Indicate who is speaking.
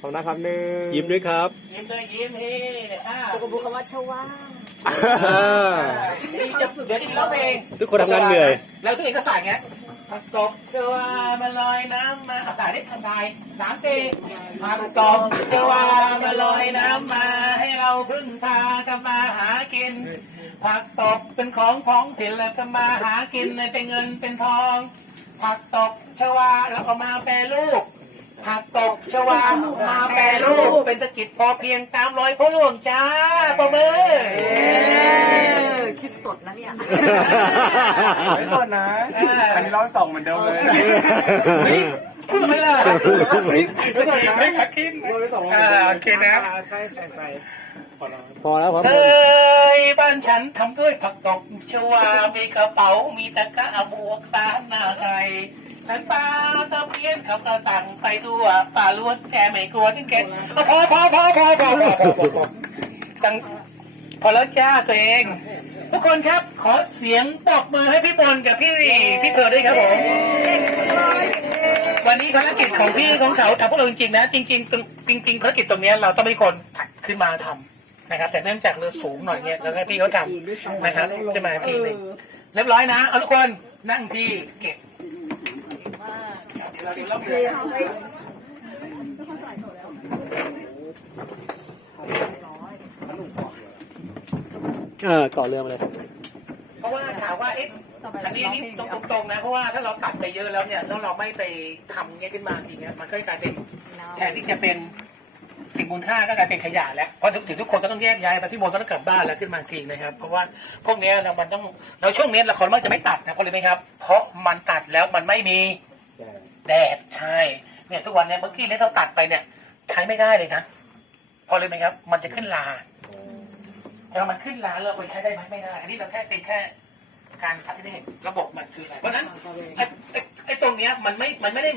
Speaker 1: ขอบคุณนะครับหนึ่ง
Speaker 2: ยิ้มด้วยครับ
Speaker 3: ยิ้มเลยยิ้มเฮ้อ่า
Speaker 4: ก็พูดคำว่าชวา
Speaker 2: อ่า
Speaker 3: เดี๋ยวจะเดี๋ยวจะมีร้องเพลง
Speaker 2: ทุกคนทำงานเหนื่อย
Speaker 3: แล้วตัวเองก็ใส่เงี้ยผักตบชวามาลอยน้ำมาเอาใส่ได้ทำได้น้ำเตะผักตบชวามาลอยน้ำมาให้เราพึ่งพากันมาหากิน ผักตบเป็นของของถิ่นแล้วก็มาหากินเป็นเงินเป็นทอง ผักตบชวาแล้วก็มาแปรรูป ผักตบชวามาแปรรูปเป็นตะกิจพอเพียงตามรอยพ่อหลวงจ้าปรบมือ
Speaker 4: คิดสดนะเนี่ย
Speaker 1: ไม่สนนะ อันนี้ร้อยสองเหมือนเดิมเลย
Speaker 3: เฮ้ยพูดไม่เลย
Speaker 1: ไม่สนนะ
Speaker 3: ไม่อยากกิน
Speaker 1: ร้อยสอง
Speaker 3: อ่าโอเคนะ
Speaker 1: ใช่ใส่ไป
Speaker 2: พอแล้วครับ
Speaker 3: เอ้ยบ้านฉันทำด้วยผักตบชวามีกระเป๋า มีตะกร้าบวกสารหน้าไก่ฉันปลาตะเพียน เขาก็สั่งไปทั่วป่าล้วนแกไม่กลัวที่แกพอพอพอพอพอสั่งพอแล้วจ้าตัวเองทุกคนครับขอเสียงปรบมือให้พี่บอลกับพี่พี่เธอด้วยครับผมวันนี้ภารกิจของพี่ของเขาทำพวกเราจริงๆนะ จริงๆจริงๆภารกิจตรงนี้เราต้องมีคนขึ้นมาทำนะครับ แต่เนื่องจากเรือสูงหน่อยเนี่ยแล้วให้พี่เขาทำนะครับจะมาพี่เลยเรียบร้อยนะเอาทุกคนนั่งที่เก็บ เดี๋ยวเราเดี๋ยวเราเดี๋ยว
Speaker 2: เออต่อเรื่องมาเลย
Speaker 3: เพราะว่าถามว่าเอ๊ะอันนี้นี่ตรงตรงๆนะเพราะว่าถ้าเราตัดไปเยอะแล้วเนี่ยแล้วเราไม่ไปทำเงี้ยขึ้นมาทีเนี้ยมันก็กลายเป็นแทนที่จะเป็นสิ่งมูลค่าก็กลายเป็นขยะแล้วเพราะถึงทุกคนก็ต้องแยกย้ายไปที่โมต้องกลับบ้านแล้วขึ้นมาทีนะครับ เพราะว่าพวกเนี้ยเรามันต้องเราช่วงนี้เราคนมักจะไม่ตัดนะเพราะอะไรไหมครับ เพราะมันตัดแล้วมันไม่มี แดดใช่เนี่ยทุกวันเนี้ยเมื่อกี้เนี่ยเราตัดไปเนี่ย ใช้ไม่ได้เลยนะเพราะอะไรไหมครับ มันจะขึ้นลาแล้วมันขึ้นลาเราไปใช้ได้ไหมไม่ได้ อันนี้เราแค่เป็นแค่การตัดให้ได้เห็นระบบมันคืออะไรเพราะฉะนั้นไอ้ไอ้ไอ้ตรงเนี้ยมันไม่มันไม่ได้หมาย